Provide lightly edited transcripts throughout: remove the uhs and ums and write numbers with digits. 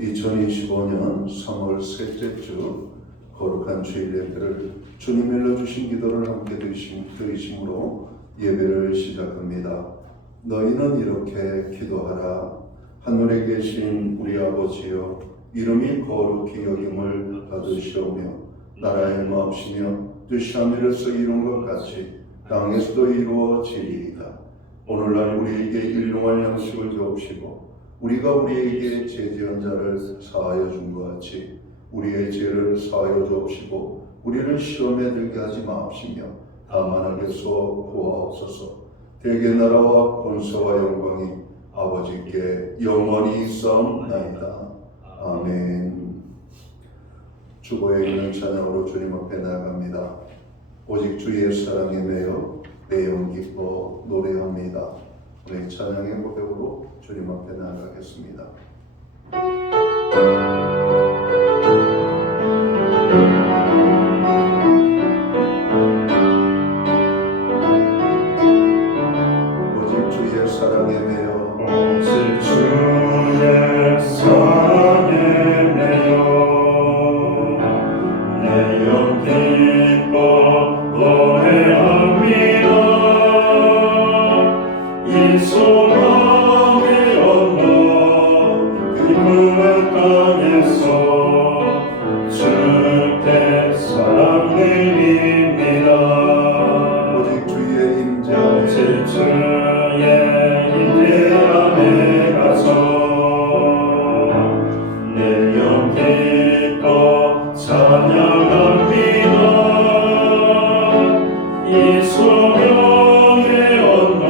2025년 3월 셋째 주 거룩한 주일 예배를 주님 일러주신 기도를 함께 드리심으로 예배를 시작합니다. 너희는 이렇게 기도하라. 하늘에 계신 우리 아버지여, 이름이 거룩히 여김을 받으시오며 나라의 마옵시며 뜻이 하늘에서 이룬 것 같이 땅에서도 이루어지리이다. 오늘날 우리에게 일용할 양식을 주옵시고 우리가 우리에게 죄지은 자를 사하여 준 것 같이 우리의 죄를 사하여 주옵시고 우리를 시험에 들게 하지 마옵시며 다만 악에서 구하옵소서. 대개 나라와 권세와 영광이 아버지께 영원히 있사옵나이다. 아멘. 주보에 있는 찬양으로 주님 앞에 나아갑니다. 오직 주의 사랑에 매여 내 영 기뻐 노래합니다. 우리 찬양의 고백으로 주님 앞에 나아가겠습니다. 오직 주의 사랑에 매여 오직 주의 사랑에 매여 내 영 기뻐 노래합니다. 이 소망의 언덕 그 땅에서 주께 사랑 드립니다. 오직 주의 임재 오직 주의 임재 안에 가서 내 영 기뻐 찬양합니다. 이 소명의 언덕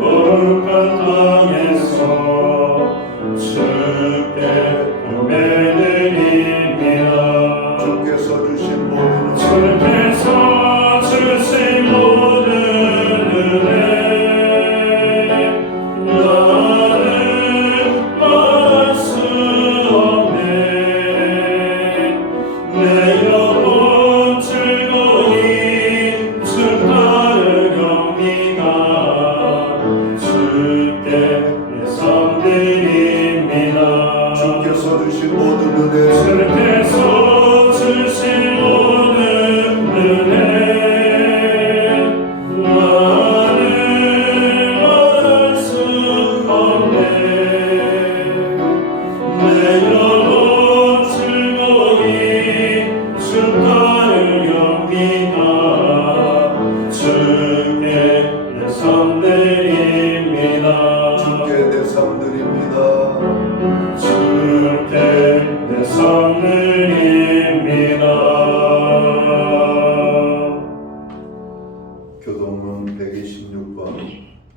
거룩한 땅에서 주께 예배드립니다. 주께서 주신 모든 주께서 주신 모든 은혜 나는 말할 수 없네. 내 영혼 즐거이 주 따르렵니다. 주께 내 삶 드립니다. 주께서 주신 모든 은혜 주께서 주신 모든 은혜 나는 말할 수 없네. 내 영혼 즐거이 주 따르렵니다. 주께 내 삶 드립니다. 주께 내 삶 드립니다. 주께 내 삶 드립니다. 교동문 126번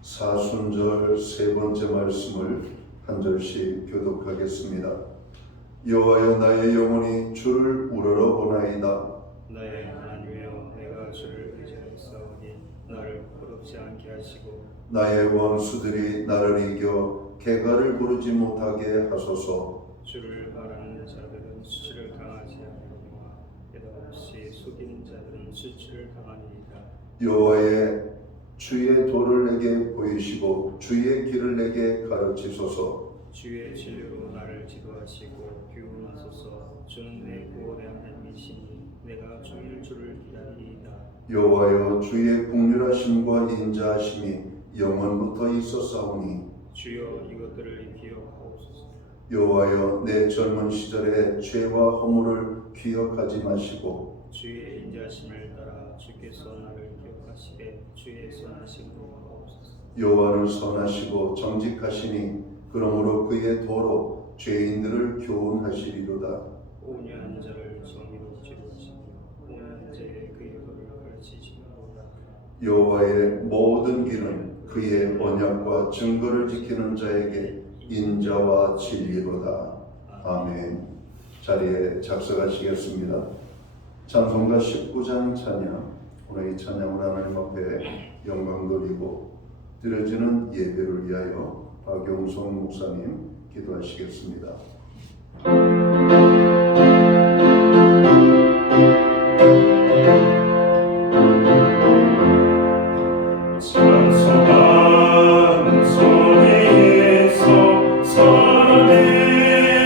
사순절 세 번째 말씀을 한 절씩 교독하겠습니다. 여호와여, 나의 영혼이 주를 우러러 보나이다. 나의 하나님이여, 내가 주를 의지하였사오니 나를 부끄럽지 않게 하시고 나의 원수들이 나를 이겨 개가를 부르지 못하게 하소서. 주를 바라는 자들은 수치를 당하지 않으리라. 깨달없이 속이는 자들은 수치를 당하리이다. 여호와의 주의 도를 내게 보이시고 주의 길을 내게 가르치소서. 주의 진리로 나를 지도하시고 교훈하소서. 주는 내 구원의 하나님이시니 내가 주일 주를 기다리리이다. 여호와여, 주의 긍휼하심과 인자하심이 영원부터 있었사오니 주여, 이것들을 기억하옵소서. 여호와여, 내 젊은 시절의 죄와 허물을 기억하지 마시고 주의 인자하심을 따라 주께서 나를 기억하시되 주의 선하심으로 하옵소서. 여호와는 선하시고 정직하시니 그러므로 그의 도로 죄인들을 교훈하시리로다. 온유한 자를 정의로 지도하시며 온유한 자의 그의 도를 가르치시리로다. 여호와의 모든 길은 그의 언약과 증거를 지키는 자에게 인자와 진리로다. 아멘. 자리에 작석하시겠습니다. 찬송가 19장 찬양. 오늘 이 찬양을 하나님 앞에 영광 돌리고 드려지는 예배를 위하여 박용성 목사님 기도하시겠습니다. 찬송하는 소리에서 사랑의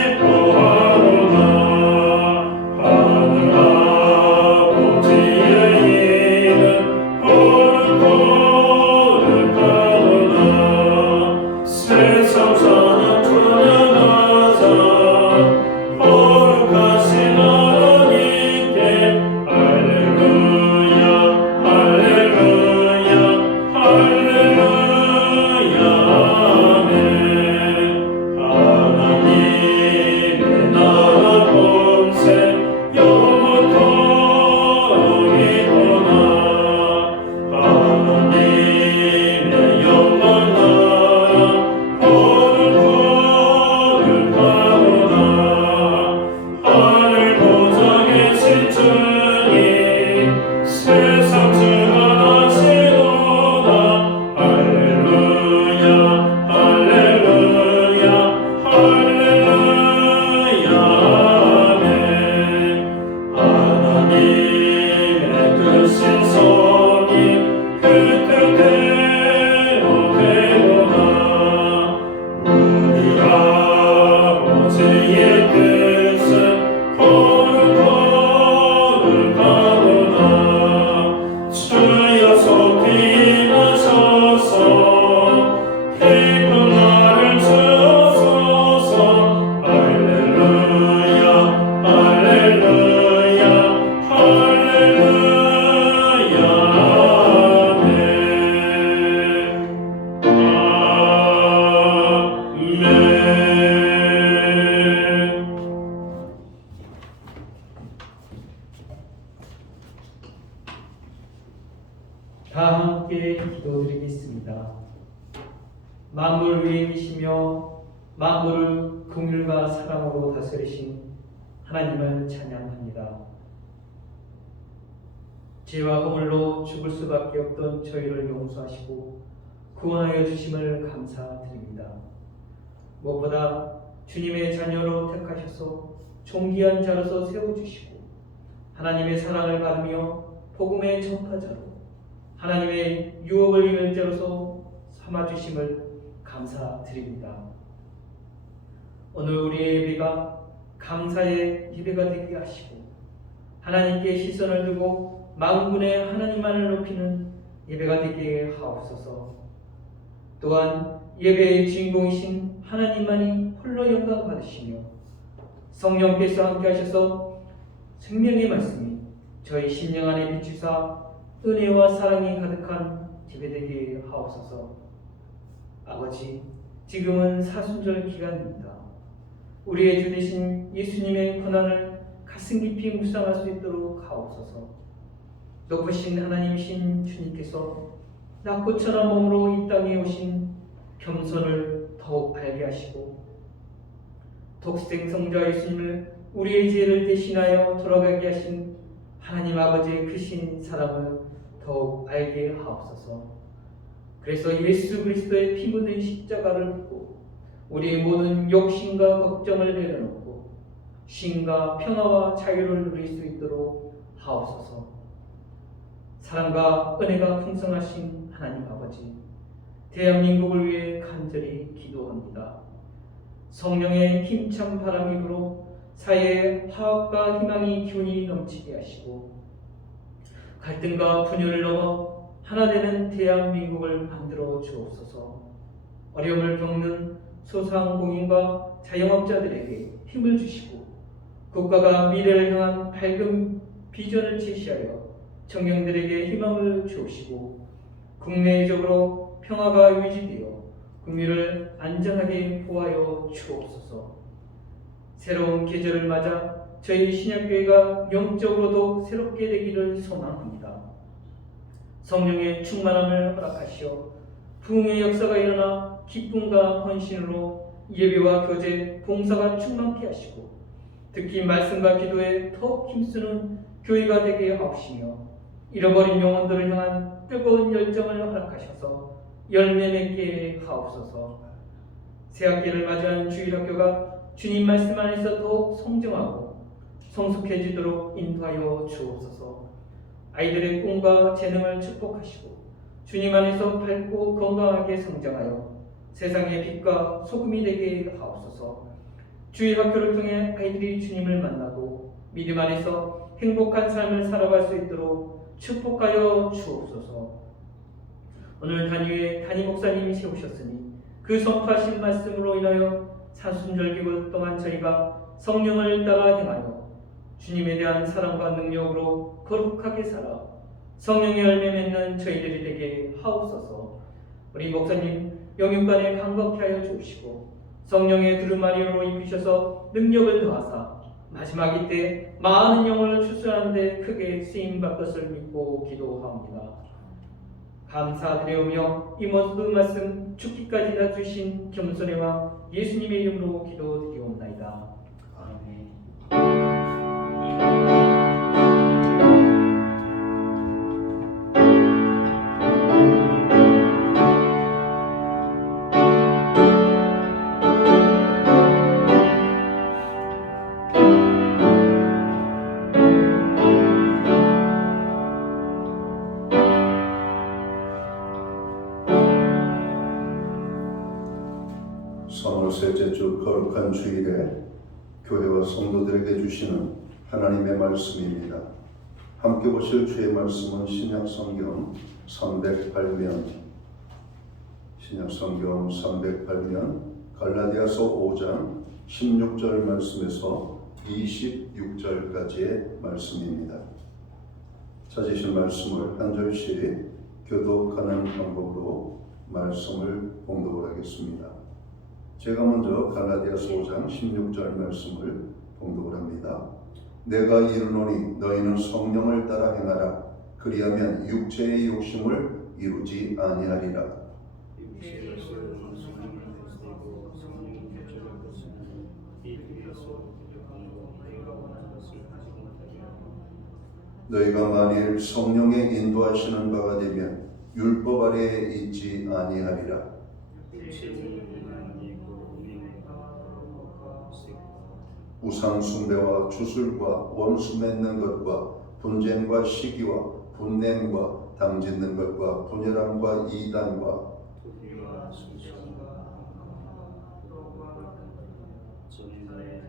만국을 위해 계시며 만물을 긍휼과 사랑으로 다스리신 하나님을 찬양합니다. 죄와 허물로 죽을 수밖에 없던 저희를 용서하시고 구원하여 주심을 감사드립니다. 무엇보다 주님의 자녀로 택하셔서 존귀한 자로서 세워주시고 하나님의 사랑을 받으며 복음의 전파자로 하나님의 유업을 이을 자로서 삼아주심을 감사드립니다. 오늘 우리의 예배가 감사의 예배가 되게 하시고 하나님께 시선을 두고 만군의 하나님만을 높이는 예배가 되게 하옵소서. 또한 예배의 주인공이신 하나님만이 홀로 영광 받으시며 성령께서 함께 하셔서 생명의 말씀이 저희 심령 안에 비추사 은혜와 사랑이 가득한 예배 되게 하옵소서. 아버지, 지금은 사순절 기간입니다. 우리의 주 되신 예수님의 고난을 가슴 깊이 묵상할 수 있도록 하옵소서. 높으신 하나님이신 주님께서 낙고처럼 몸으로 이 땅에 오신 겸손을 더욱 알게 하시고 독생 성자 예수님을 우리의 죄를 대신하여 돌아가게 하신 하나님 아버지의 크신 사랑을 더욱 알게 하옵소서. 그래서 예수 그리스도의 피 묻은 십자가를 보고 우리의 모든 욕심과 걱정을 내려놓고 쉼과 평화와 자유를 누릴 수 있도록 하옵소서. 사랑과 은혜가 풍성하신 하나님 아버지, 대한민국을 위해 간절히 기도합니다. 성령의 힘찬 바람이 불어 사회에 화합과 희망이 기운이 넘치게 하시고 갈등과 분열을 넘어 하나 되는 대한민국을 만들어 주옵소서. 어려움을 겪는 소상공인과 자영업자들에게 힘을 주시고 국가가 미래를 향한 밝은 비전을 제시하여 청년들에게 희망을 주시고 국내적으로 평화가 유지되어 국민을 안전하게 보호하여 주옵소서. 새로운 계절을 맞아 저희 신약교회가 영적으로도 새롭게 되기를 소망합니다. 성령의 충만함을 허락하시어 부흥의 역사가 일어나 기쁨과 헌신으로 예배와 교제, 봉사가 충만케 하시고 특히 말씀과 기도에 더욱 힘쓰는 교회가 되게 하옵시며 잃어버린 영혼들을 향한 뜨거운 열정을 허락하셔서 열매 맺게 하옵소서. 새학기를 맞이한 주일학교가 주님 말씀 안에서 더욱 성장하고 성숙해지도록 인도하여 주옵소서. 아이들의 꿈과 재능을 축복하시고 주님 안에서 밝고 건강하게 성장하여 세상의 빛과 소금이 되게 하옵소서. 주일학교를 통해 아이들이 주님을 만나고 믿음 안에서 행복한 삶을 살아갈 수 있도록 축복하여 주옵소서. 오늘 단위에 담임 목사님이 세우셨으니 그 선포하신 말씀으로 인하여 사순절 기간 동안 저희가 성령을 따라 행하여 주님에 대한 사랑과 능력으로 거룩하게 살아 성령의 열매 맺는 저희들이 되게 하옵소서. 우리 목사님 영육간에 강건케 하여 주시고 성령의 두루마리로 입히셔서 능력을 더하사 마지막 이때 많은 영혼을 추수하는 데 크게 쓰임받을 것을 믿고 기도합니다. 감사드리오며 이 모든 말씀 죽기까지 다 주신 겸손의 왕 예수님의 이름으로 기도드리옵나이다. 아멘. 선월 셋째 주 거룩한 주일에 교회와 성도들에게 주시는 하나님의 말씀입니다. 함께 보실 주의 말씀은 신약성경 308면 갈라디아서 5장 16절 말씀에서 26절까지의 말씀입니다. 찾으신 말씀을 한 절씩 교독하는 방법으로 말씀을 봉독을 하겠습니다. 제가 먼저 갈라디아서 5장 16절 말씀을 봉독을 합니다. 내가 이르노니 너희는 성령을 따라 행하라. 그리하면 육체의 욕심을 이루지 아니하리라. 서로 공부하는 것을 하지 못하게 하고 너희가 만일 성령의 인도하시는 바가 되면 율법 아래에 있지 아니하리라. 우상 숭배와 주술과 원수 맺는 것과 분쟁과 시기와 분냄과 당짓는 것과 분열함과 이단과 도리와 순수함과 전인의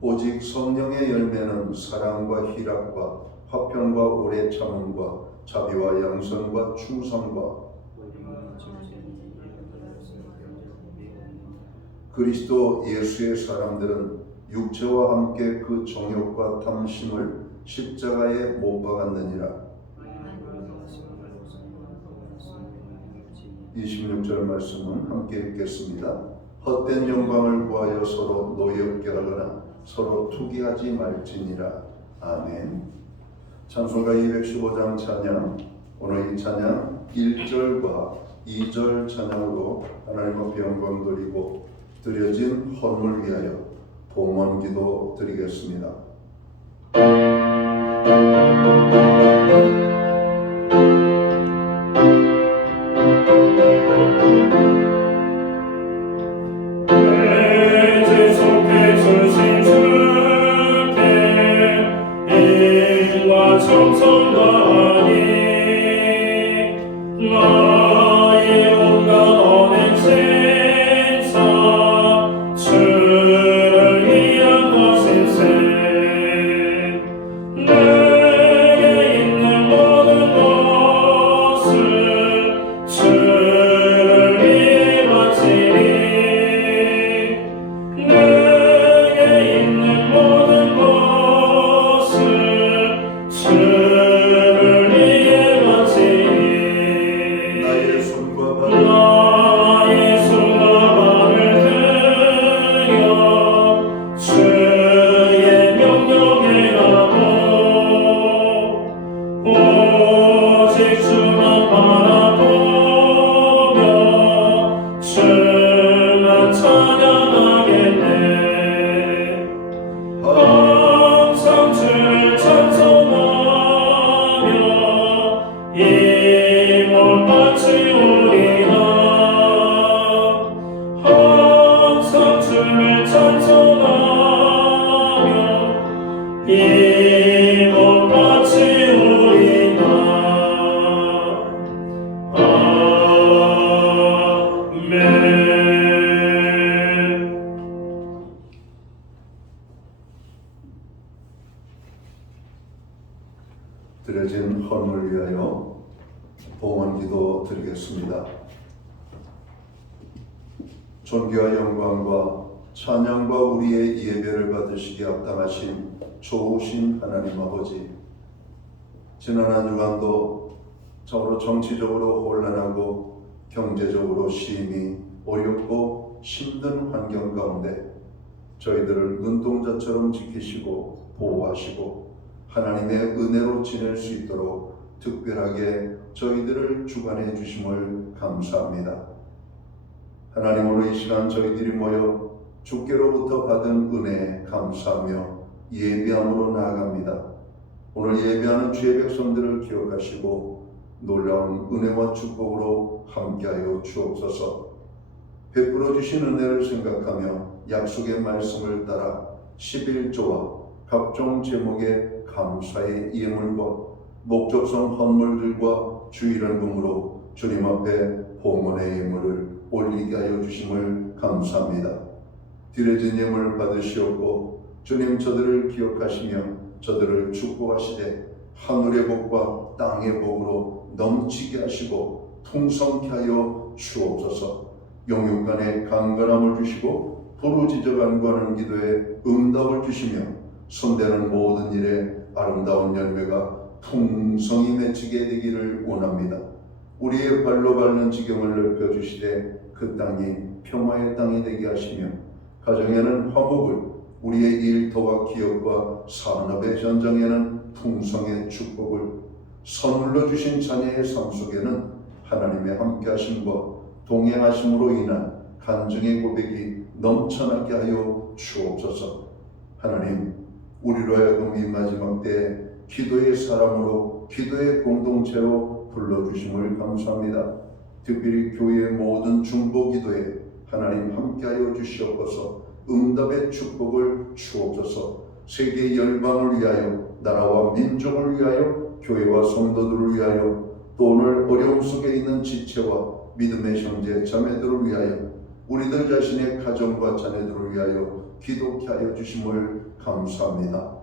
오직 성령의 열매는 사랑과 희락과 화평과 오래 참음과 자비와 양선과 충성과 그리스도 예수의 사람들은 육체와 함께 그 정욕과 탐심을 십자가에 못 박았느니라. 26절 말씀은 함께 읽겠습니다. 헛된 영광을 구하여 서로 노엽게 하거나 서로 투기하지 말지니라. 아멘. 찬송가 215장 찬양, 오늘 이 찬양 1절과 2절 찬양으로 하나님 앞에 영광 돌리고 드려진 헌물 위하여 봉헌 기도 드리겠습니다. 내 속에 주신 주께 인과 정성 다하니 나의 온갖 언행 생사 주를 위한 것일세. 내게 있는 모든 것을 주를 위해 바치니 내게 있는 모든 것을 주를 위해 바치니 나의 손과 발 나의 손과 발을 들여 주의 명령에 가고 오직 주만 바라보며 주만 찬양하겠네. 항상 주를 찬송하며 이 몸 바치우리라. 항상 주를 찬송하며 이 몸 바치우리라. 아멘. 드려진 헌물 위하여 봉헌 기도 드리겠습니다. 존귀와 영광과 찬양과 우리의 예배를 받으시기에 합당하신 좋으신 하나님 아버지, 지난 한 주간도 서로 정치적으로 혼란하고 경제적으로 심히 어렵고 힘든 환경 가운데 저희들을 눈동자처럼 지키시고 보호하시고 하나님의 은혜로 지낼 수 있도록 특별하게 저희들을 주관해 주심을 감사합니다. 하나님, 오늘 이 시간 저희들이 모여 주께로부터 받은 은혜에 감사하며 예배함으로 나아갑니다. 오늘 예배하는 주의 백성들을 기억하시고 놀라운 은혜와 축복으로 함께하여 주옵소서. 베풀어 주신 은혜를 생각하며 약속의 말씀을 따라 11조와 각종 제목의 감사의 예물과 목적성 헌물들과 주일헌금으로 주님 앞에 봉헌의 예물을 올리게 하여 주심을 감사합니다. 드려진 예물을 받으시옵고 주님 저들을 기억하시며 저들을 축복하시되 하늘의 복과 땅의 복으로 넘치게 하시고 풍성케 하여 주옵소서. 영육간에 강건함을 주시고 부르짖어 간구하는 기도에 응답을 주시며 손대는 모든 일에 아름다운 열매가 풍성히 맺히게 되기를 원합니다. 우리의 발로 밟는 지경을 넓혀주시되 그 땅이 평화의 땅이 되게 하시며 가정에는 화목을, 우리의 일터와 기업과 산업의 현장에는 풍성의 축복을, 선물로 주신 자녀의 삶 속에는 하나님의 함께하심과 동행하심으로 인한 간증의 고백이 넘쳐나게 하여 주옵소서. 하나님, 우리로 하여금 이 마지막 때 기도의 사람으로 기도의 공동체로 불러주심을 감사합니다. 특별히 교회의 모든 중보기도에 하나님 함께하여 주시옵소서. 응답의 축복을 주옵소서. 세계 열방을 위하여, 나라와 민족을 위하여, 교회와 성도들을 위하여, 또 오늘 어려움 속에 있는 지체와 믿음의 형제 자매들을 위하여, 우리들 자신의 가정과 자녀들을 위하여 기도케 하여 주심을 감사합니다.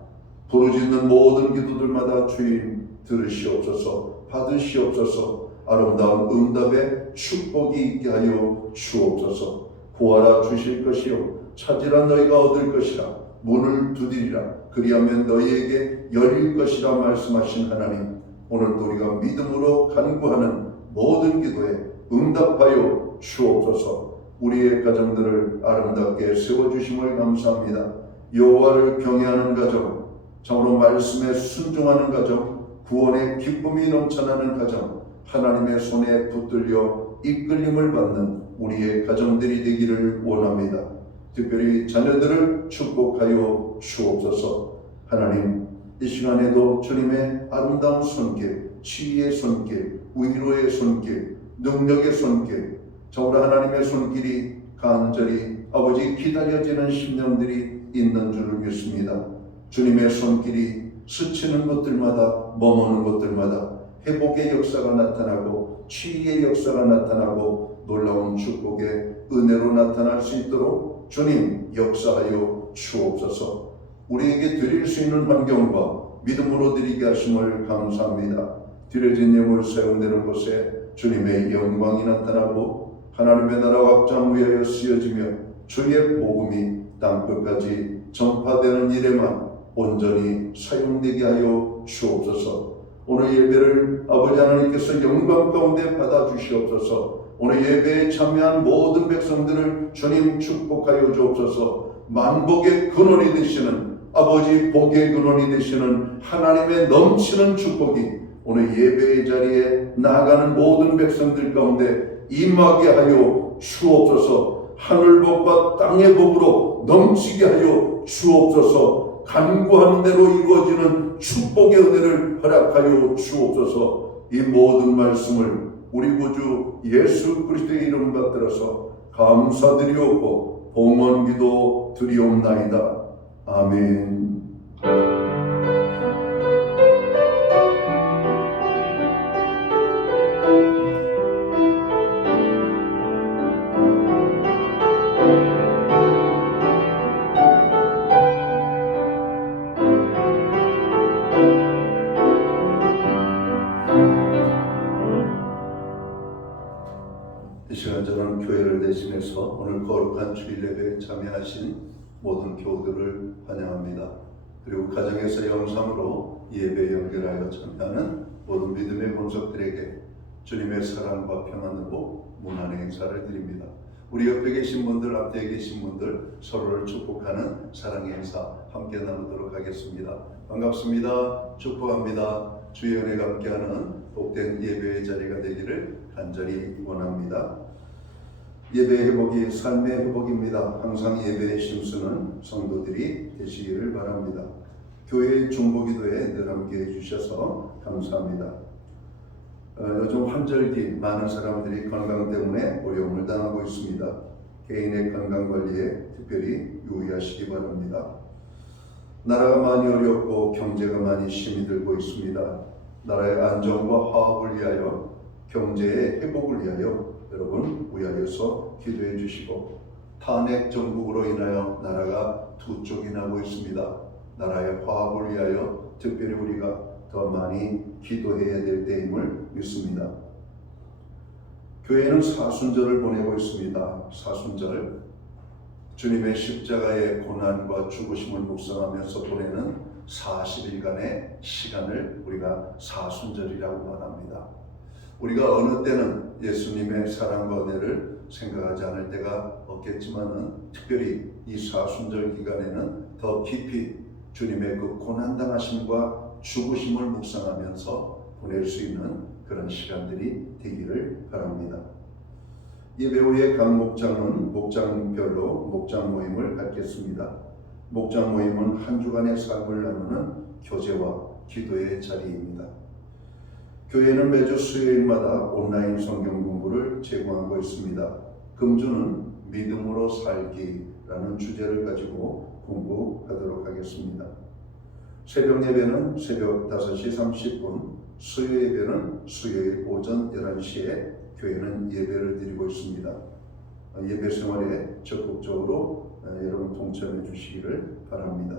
부르짖는 모든 기도들마다 주님 들으시옵소서. 받으시옵소서. 아름다운 응답의 축복이 있게 하여 주옵소서. 구하라 주실 것이요 찾으라 너희가 얻을 것이라. 문을 두드리라 그리하면 너희에게 열릴 것이라 말씀하신 하나님, 오늘도 우리가 믿음으로 간구하는 모든 기도에 응답하여 주옵소서. 우리의 가정들을 아름답게 세워주심을 감사합니다. 여호와를 경외하는 가정, 참으로 말씀에 순종하는 가정, 구원의 기쁨이 넘쳐나는 가정, 하나님의 손에 붙들려 이끌림을 받는 우리의 가정들이 되기를 원합니다. 특별히 자녀들을 축복하여 주옵소서. 하나님, 이 시간에도 주님의 아름다운 손길, 치유의 손길, 위로의 손길, 능력의 손길, 정말 하나님의 손길이 간절히 아버지 기다려지는 심령들이 있는 줄을 믿습니다. 주님의 손길이 스치는 곳들마다, 머무는 곳들마다 회복의 역사가 나타나고 치유의 역사가 나타나고 놀라운 축복의 은혜로 나타날 수 있도록 주님 역사하여 주옵소서. 우리에게 드릴 수 있는 환경과 믿음으로 드리게 하심을 감사합니다. 드려진 예물 세운되는 곳에 주님의 영광이 나타나고 하나님의 나라 확장 위하여 쓰여지며 주의 복음이 땅끝까지 전파되는 일에만 온전히 사용되게 하여 주옵소서. 오늘 예배를 아버지 하나님께서 영광 가운데 받아주시옵소서. 오늘 예배에 참여한 모든 백성들을 주님 축복하여 주옵소서. 만복의 근원이 되시는 아버지, 복의 근원이 되시는 하나님의 넘치는 축복이 오늘 예배의 자리에 나아가는 모든 백성들 가운데 임하게 하여 주옵소서. 하늘복과 땅의 복으로 넘치게 하여 주옵소서. 간구하는 대로 이루어지는 축복의 은혜를 허락하여 주옵소서. 이 모든 말씀을 우리 구주 예수 그리스도의 이름 받들어서 감사드리옵고 봉헌기도 드리옵나이다. 아멘. 이 시간 저는 교회를 대신해서 오늘 거룩한 주일 예배에 참여하신 모든 교우들을 환영합니다. 그리고 가정에서 영상으로 예배에 연결하여 참여하는 모든 믿음의 본석들에게 주님의 사랑과 평안으로 문안의 행사를 드립니다. 우리 옆에 계신 분들, 앞에 계신 분들 서로를 축복하는 사랑의 행사 함께 나누도록 하겠습니다. 반갑습니다. 축복합니다. 주의 은혜가 함께하는 복된 예배의 자리가 되기를 간절히 원합니다. 예배의 회복이 삶의 회복입니다. 항상 예배의 심수는 성도들이 되시기를 바랍니다. 교회의 중보기도에 늘 함께 해주셔서 감사합니다. 요즘 환절기 많은 사람들이 건강 때문에 어려움을 당하고 있습니다. 개인의 건강관리에 특별히 유의하시기 바랍니다. 나라가 많이 어렵고 경제가 많이 힘이 들고 있습니다. 나라의 안정과 화합을 위하여, 경제의 회복을 위하여 여러분 위하여서 기도해 주시고, 탄핵 정국으로 인하여 나라가 두 쪽이 나고 있습니다. 나라의 화합을 위하여 특별히 우리가 더 많이 기도해야 될 때임을 믿습니다. 교회는 사순절을 보내고 있습니다. 사순절, 주님의 십자가의 고난과 죽으심을 묵상하면서 보내는 40일간의 시간을 우리가 사순절이라고 말합니다. 우리가 어느 때는 예수님의 사랑과 은혜를 생각하지 않을 때가 없겠지만은 특별히 이 사순절 기간에는 더 깊이 주님의 그 고난당하심과 죽으심을 묵상하면서 보낼 수 있는 그런 시간들이 되기를 바랍니다. 예배 후에 각 목장은 목장별로 목장 모임을 갖겠습니다. 목장 모임은 한 주간의 삶을 나누는 교제와 기도의 자리입니다. 교회는 매주 수요일마다 온라인 성경 공부를 제공하고 있습니다. 금주는 믿음으로 살기라는 주제를 가지고 공부하도록 하겠습니다. 새벽 예배는 새벽 5시 30분, 수요 예배는 수요일 오전 11시에 교회는 예배를 드리고 있습니다. 예배 생활에 적극적으로 여러분 동참해 주시기를 바랍니다.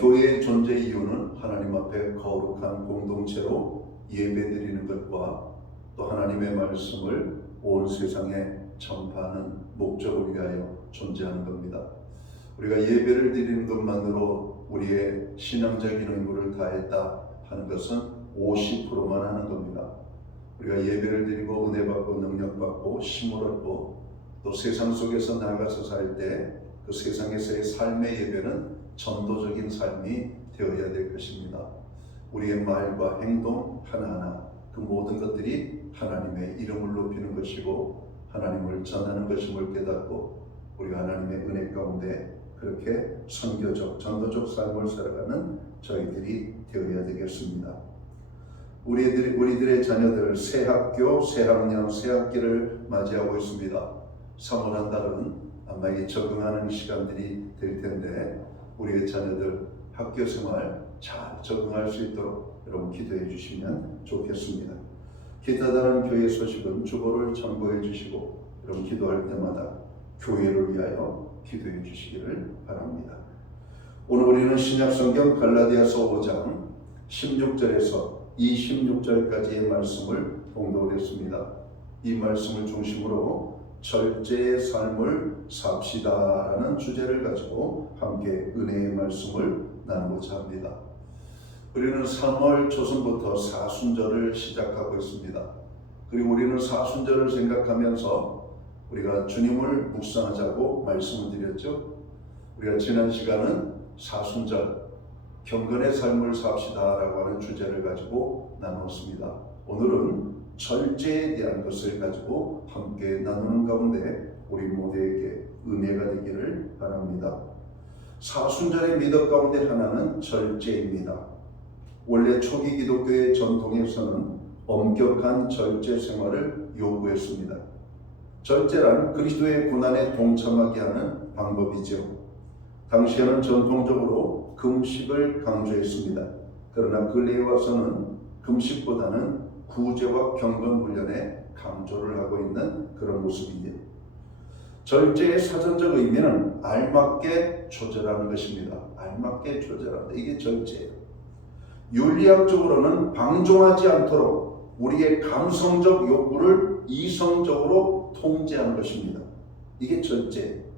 교회의 존재 이유는 하나님 앞에 거룩한 공동체로 예배드리는 것과 또 하나님의 말씀을 온 세상에 전파하는 목적을 위하여 존재하는 겁니다. 우리가 예배를 드리는 것만으로 우리의 신앙적인 의무를 다했다 하는 것은 50%만 하는 겁니다. 우리가 예배를 드리고 은혜 받고 능력 받고 힘을 얻고 또 세상 속에서 나가서 살 때 그 세상에서의 삶의 예배는 전도적인 삶이 되어야 될 것입니다. 우리의 말과 행동 하나하나 그 모든 것들이 하나님의 이름을 높이는 것이고 하나님을 전하는 것임을 깨닫고 우리가 하나님의 은혜 가운데 그렇게 선교적, 전도적 삶을 살아가는 저희들이 되어야 되겠습니다. 우리들의 자녀들 새 학교, 새 학년, 새 학기를 맞이하고 있습니다. 3월 한 달은 아마 적응하는 시간들이 될 텐데 우리의 자녀들 학교 생활 잘 적응할 수 있도록 여러분 기도해 주시면 좋겠습니다. 기타 다른 교회 소식은 주보를 참고해 주시고 여러분 기도할 때마다 교회를 위하여 기도해 주시기를 바랍니다. 오늘 우리는 신약성경 갈라디아서 5장 16절에서 26절까지의 말씀을 봉독했습니다. 이 말씀을 중심으로 절제의 삶을 삽시다라는 주제를 가지고 함께 은혜의 말씀을 나누고자 합니다. 우리는 3월 초순부터 사순절을 시작하고 있습니다. 그리고 우리는 사순절을 생각하면서 우리가 주님을 묵상하자고 말씀을 드렸죠. 우리가 지난 시간은 사순절 경건의 삶을 삽시다라고 하는 주제를 가지고 나누었습니다. 오늘은 절제에 대한 것을 가지고 함께 나누는 가운데 우리 모두에게 은혜가 되기를 바랍니다. 사순절의 미덕 가운데 하나는 절제입니다. 원래 초기 기독교의 전통에서는 엄격한 절제 생활을 요구했습니다. 절제란 그리스도의 고난에 동참하게 하는 방법이죠. 당시에는 전통적으로 금식을 강조했습니다. 그러나 근래에 와서는 금식보다는 구제와 경건 훈련에 강조를 하고 있는 그런 모습이죠. 절제의 사전적 의미는 알맞게 조절하는 것입니다. 알맞게 조절한다. 이게 절제예요. 윤리학적으로는 방종하지 않도록 우리의 감성적 욕구를 이성적으로 통제하는 것입니다. 이게 절제예요.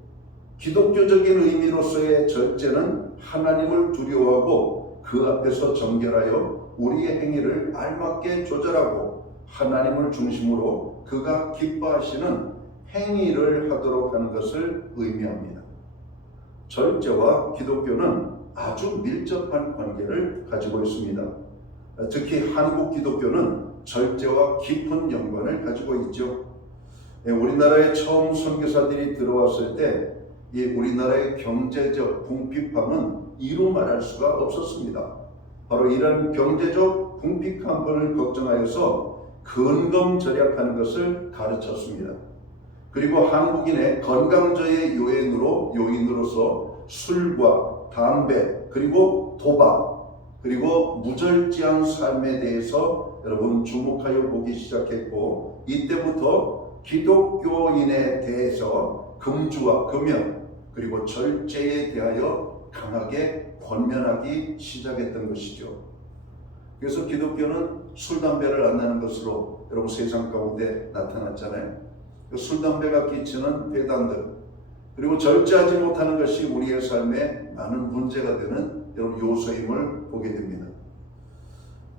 기독교적인 의미로서의 절제는 하나님을 두려워하고 그 앞에서 정결하여 우리의 행위를 알맞게 조절하고 하나님을 중심으로 그가 기뻐하시는 행위를 하도록 하는 것을 의미합니다. 절제와 기독교는 아주 밀접한 관계를 가지고 있습니다. 특히 한국 기독교는 절제와 깊은 연관을 가지고 있죠. 우리나라에 처음 선교사들이 들어왔을 때 이 우리나라의 경제적 궁핍함은 이루 말할 수가 없었습니다. 바로 이런 경제적 궁핍함을 걱정하여서 근검 절약하는 것을 가르쳤습니다. 그리고 한국인의 건강저의 요인으로서 술과 담배 그리고 도박 그리고 무절제한 삶에 대해서 여러분 주목하여 보기 시작했고 이때부터 기독교인에 대해서 금주와 금연 그리고 절제에 대하여 강하게 권면하기 시작했던 것이죠. 그래서 기독교는 술, 담배를 안 하는 것으로 여러분 세상 가운데 나타났잖아요. 술, 담배가 끼치는 배단들 그리고 절제하지 못하는 것이 우리의 삶에 많은 문제가 되는 여러분 요소임을 보게 됩니다.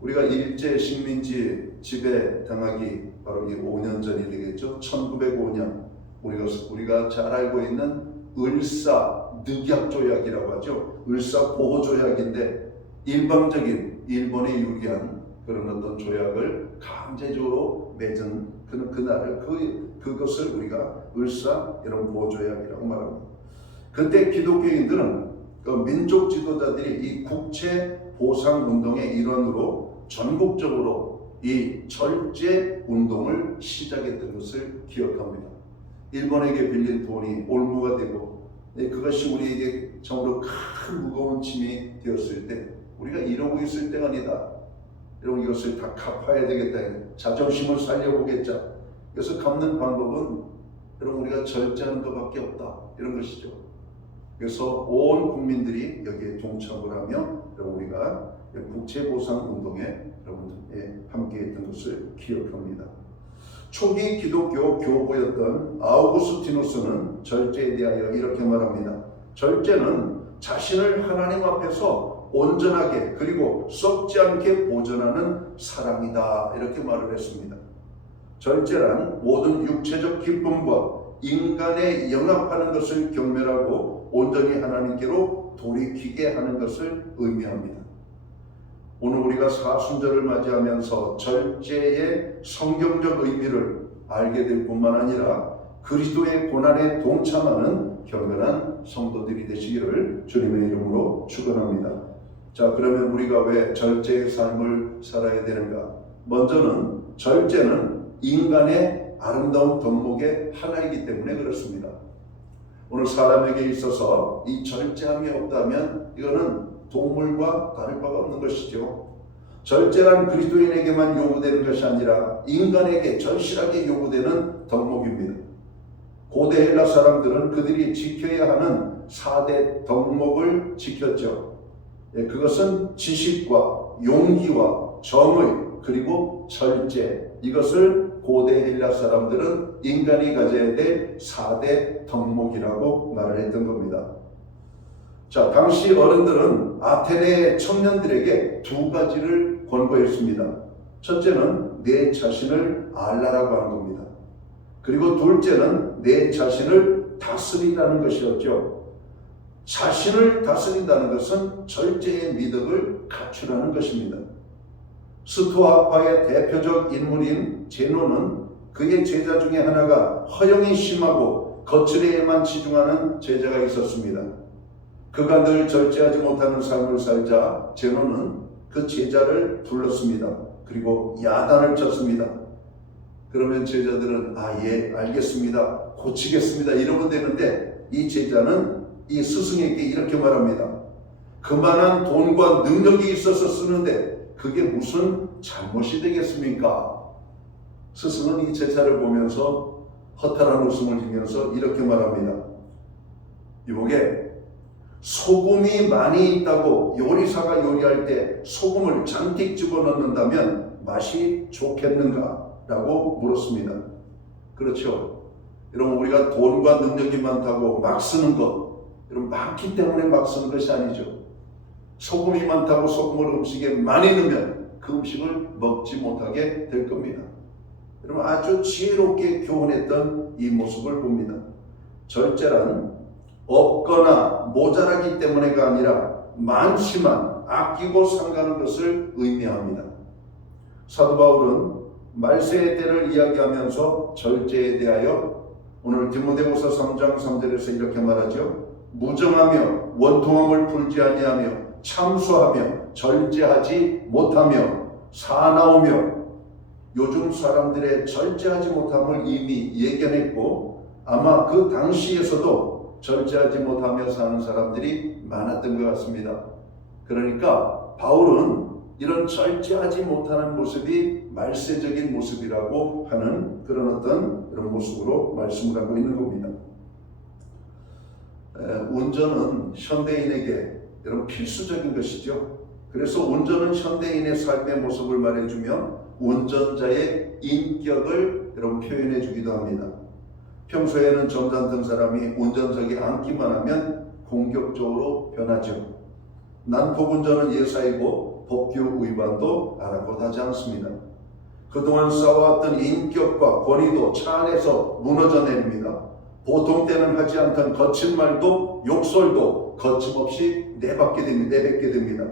우리가 일제 식민지 지배당하기 바로 5년 전이 되겠죠. 1905년 우리가 잘 알고 있는 을사늑약조약이라고 하죠. 을사보호조약인데 일방적인 일본에 유리한 그런 어떤 조약을 강제적으로 맺은 그날을 그것을 우리가 을사 여러분 보조약이라고 말합니다. 그때 기독교인들은 그 민족 지도자들이 이 국채 보상 운동의 일환으로 전국적으로 이 절제 운동을 시작했던 것을 기억합니다. 일본에게 빌린 돈이 올무가 되고 그것이 우리에게 정말로 큰 무거운 짐이 되었을 때 우리가 이러고 있을 때가 아니다. 여러분 이것을 다 갚아야 되겠다. 자존심을 살려보겠자. 그래서 갚는 방법은 여러분 우리가 절제하는 것밖에 없다. 이런 것이죠. 그래서 온 국민들이 여기에 동참을 하며 여러분 우리가 국채보상 운동에 여러분들 함께했던 것을 기억합니다. 초기 기독교 교부였던 아우구스티누스는 절제에 대하여 이렇게 말합니다. 절제는 자신을 하나님 앞에서 온전하게 그리고 썩지 않게 보존하는 사랑이다. 이렇게 말을 했습니다. 절제란 모든 육체적 기쁨과 인간에 영합하는 것을 경멸하고 온전히 하나님께로 돌이키게 하는 것을 의미합니다. 오늘 우리가 사순절을 맞이하면서 절제의 성경적 의미를 알게 될 뿐만 아니라 그리스도의 고난에 동참하는 경건한 성도들이 되시기를 주님의 이름으로 축원합니다. 자, 그러면 우리가 왜 절제의 삶을 살아야 되는가? 먼저는 절제는 인간의 아름다운 덕목의 하나이기 때문에 그렇습니다. 오늘 사람에게 있어서 이 절제함이 없다면 이거는 동물과 다를 바가 없는 것이죠. 절제란 그리스도인에게만 요구되는 것이 아니라 인간에게 절실하게 요구되는 덕목입니다. 고대 헬라 사람들은 그들이 지켜야 하는 4대 덕목을 지켰죠. 그것은 지식과 용기와 정의 그리고 절제, 이것을 고대 헬라 사람들은 인간이 가져야 될 4대 덕목이라고 말을 했던 겁니다. 자, 당시 어른들은 아테네 청년들에게 두 가지를 권고했습니다. 첫째는 내 자신을 알라라고 하는 겁니다. 그리고 둘째는 내 자신을 다스리라는 것이었죠. 자신을 다스린다는 것은 절제의 미덕을 갖추라는 것입니다. 스토아파의 대표적 인물인 제노는 그의 제자 중에 하나가 허영이 심하고 거칠에만 치중하는 제자가 있었습니다. 그가 늘 절제하지 못하는 삶을 살자 제노는 그 제자를 불렀습니다. 그리고 야단을 쳤습니다. 그러면 제자들은 예 알겠습니다, 고치겠습니다 이러면 되는데 이 제자는 이 스승에게 이렇게 말합니다. 그만한 돈과 능력이 있어서 쓰는데 그게 무슨 잘못이 되겠습니까? 스승은 이 제자를 보면서 허탈한 웃음을 지면서 이렇게 말합니다. 이보게, 소금이 많이 있다고 요리사가 요리할 때 소금을 잔뜩 집어넣는다면 맛이 좋겠는가? 라고 물었습니다. 그렇죠. 여러분 우리가 돈과 능력이 많다고 막 쓰는 것, 여러분 많기 때문에 막 쓰는 것이 아니죠. 소금이 많다고 소금을 음식에 많이 넣으면 그 음식을 먹지 못하게 될 겁니다. 여러분 아주 지혜롭게 교훈했던 이 모습을 봅니다. 절제란 없거나 모자라기 때문에가 아니라 많지만 아끼고 상가는 것을 의미합니다. 사도 바울은 말세의 때를 이야기하면서 절제에 대하여 오늘 디모데후서 3장 3절에서 이렇게 말하죠. 무정하며 원통함을 풀지 아니하며 참수하며 절제하지 못하며 사나우며, 요즘 사람들의 절제하지 못함을 이미 예견했고 아마 그 당시에서도 절제하지 못하며 사는 사람들이 많았던 것 같습니다. 그러니까 바울은 이런 절제하지 못하는 모습이 말세적인 모습이라고 하는 그런 어떤 그런 모습으로 말씀을 하고 있는 겁니다. 운전은 현대인에게 여러분 필수적인 것이죠. 그래서 운전은 현대인의 삶의 모습을 말해주며 운전자의 인격을 여러분 표현해 주기도 합니다. 평소에는 점잖던 사람이 운전석에 앉기만 하면 공격적으로 변하죠. 난폭운전은 예사이고 법규 위반도 아랑곳하지 않습니다. 그동안 쌓아왔던 인격과 권위도 차 안에서 무너져 내립니다. 보통 때는 하지 않던 거친 말도 욕설도 거침없이 내뱉게 됩니다.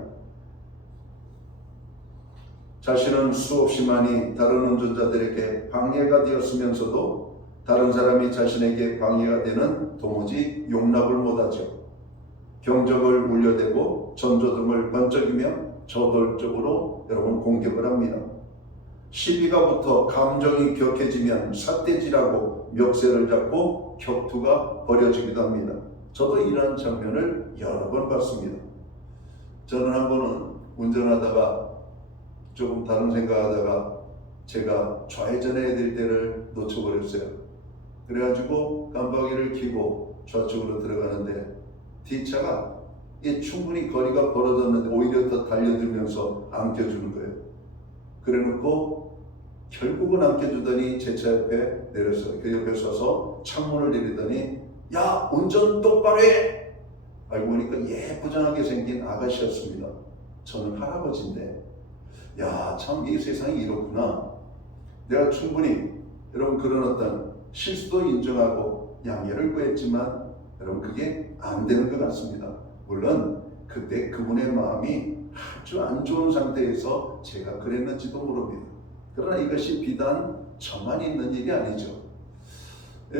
자신은 수없이 많이 다른 운전자들에게 방해가 되었으면서도 다른 사람이 자신에게 방해가 되는 도무지 용납을 못하죠. 경적을 울려대고 전조등을 번쩍이며 저돌적으로 여러분 공격을 합니다. 시비가 붙어 감정이 격해지면 삿대질하고 멱살을 잡고 격투가 벌여지기도 합니다. 저도 이런 장면을 여러 번 봤습니다. 저는 한 번은 운전하다가 조금 다른 생각하다가 제가 좌회전해야 될 때를 놓쳐버렸어요. 그래가지고 깜빡이를 켜고 좌측으로 들어가는데 뒷차가 충분히 거리가 벌어졌는데 오히려 더 달려들면서 안겨주는 거예요. 그래놓고 결국은 안겨주더니 제 차 옆에 내렸어요. 그 옆에 서서 창문을 내리더니 야 운전 똑바로 해! 알고 보니까 예쁘장하게 생긴 아가씨였습니다. 저는 할아버지인데 야 참 이 세상이 이렇구나. 내가 충분히 여러분 그런 어떤 실수도 인정하고 양해를 구했지만 여러분 그게 안 되는 것 같습니다. 물론 그때 그분의 마음이 아주 안 좋은 상태에서 제가 그랬는지도 모릅니다. 그러나 이것이 비단 저만 있는 일이 아니죠.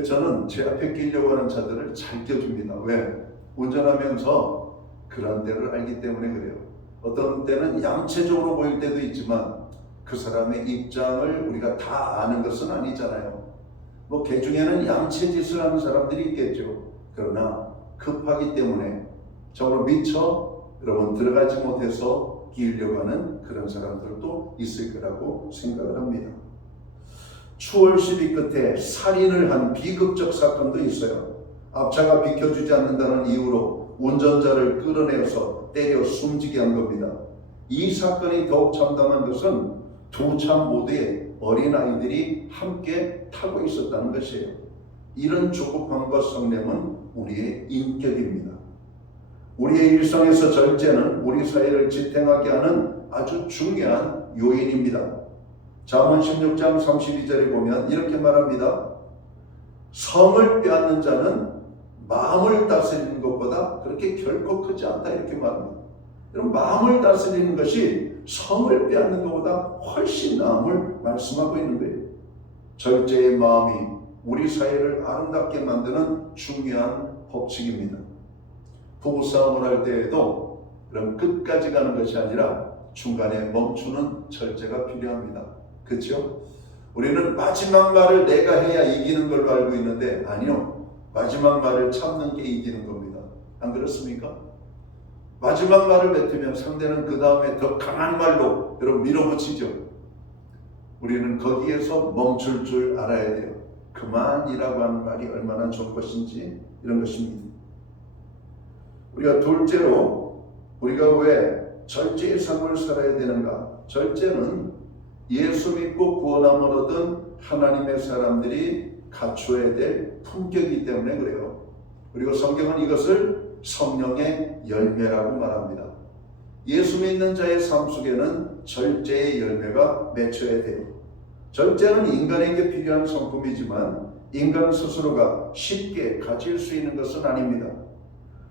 저는 제 앞에 끼려고 하는 차들을 잘 껴줍니다. 왜? 운전하면서 그런 데를 알기 때문에 그래요. 어떤 때는 양체적으로 보일 때도 있지만 그 사람의 입장을 우리가 다 아는 것은 아니잖아요. 뭐 개중에는 양체짓을 하는 사람들이 있겠죠. 그러나 급하기 때문에 저로 미처 여러분 들어가지 못해서 끼려고 하는 그런 사람들도 있을 거라고 생각을 합니다. 추월 시비 끝에 살인을 한 비극적 사건도 있어요. 앞차가 비켜주지 않는다는 이유로 운전자를 끌어내어서 때려 숨지게 한 겁니다. 이 사건이 더욱 참담한 것은 두 차 모두에 어린아이들이 함께 타고 있었다는 것이에요. 이런 조급함과 성냄은 우리의 인격입니다. 우리의 일상에서 절제는 우리 사회를 지탱하게 하는 아주 중요한 요인입니다. 잠언 16장 32절에 보면 이렇게 말합니다. 성을 빼앗는 자는 마음을 다스리는 것보다 그렇게 결코 크지 않다 이렇게 말합니다. 여러분 마음을 다스리는 것이 성을 빼앗는 것보다 훨씬 나음을 말씀하고 있는 거예요. 절제의 마음이 우리 사회를 아름답게 만드는 중요한 법칙입니다. 부부싸움을 할 때에도 그럼 끝까지 가는 것이 아니라 중간에 멈추는 절제가 필요합니다. 그렇죠? 우리는 마지막 말을 내가 해야 이기는 걸로 알고 있는데 아니요. 마지막 말을 참는 게 이기는 겁니다. 안 그렇습니까? 마지막 말을 뱉으면 상대는 그 다음에 더 강한 말로 여러분 밀어붙이죠. 우리는 거기에서 멈출 줄 알아야 돼요. 그만이라고 하는 말이 얼마나 좋은 것인지 이런 것입니다. 우리가 둘째로 우리가 왜 절제의 삶을 살아야 되는가? 절제는 예수 믿고 구원함을 얻은 하나님의 사람들이 갖추어야 될 품격이기 때문에 그래요. 그리고 성경은 이것을 성령의 열매라고 말합니다. 예수 믿는 자의 삶 속에는 절제의 열매가 맺혀야 돼요. 절제는 인간에게 필요한 성품이지만 인간 스스로가 쉽게 가질 수 있는 것은 아닙니다.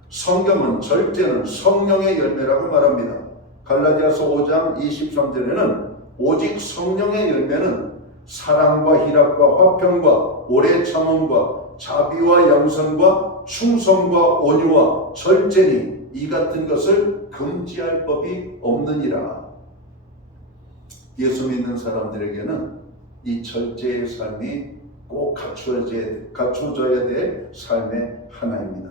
성경은 절제는 성령의 열매라고 말합니다. 갈라디아서 5장 23절에는 오직 성령의 열매는 사랑과 희락과 화평과 오래 참음과 자비와 양선과 충성과 온유와 절제니 이 같은 것을 금지할 법이 없느니라. 예수 믿는 사람들에게는 이 절제의 삶이 꼭 갖춰져야 될 삶의 하나입니다.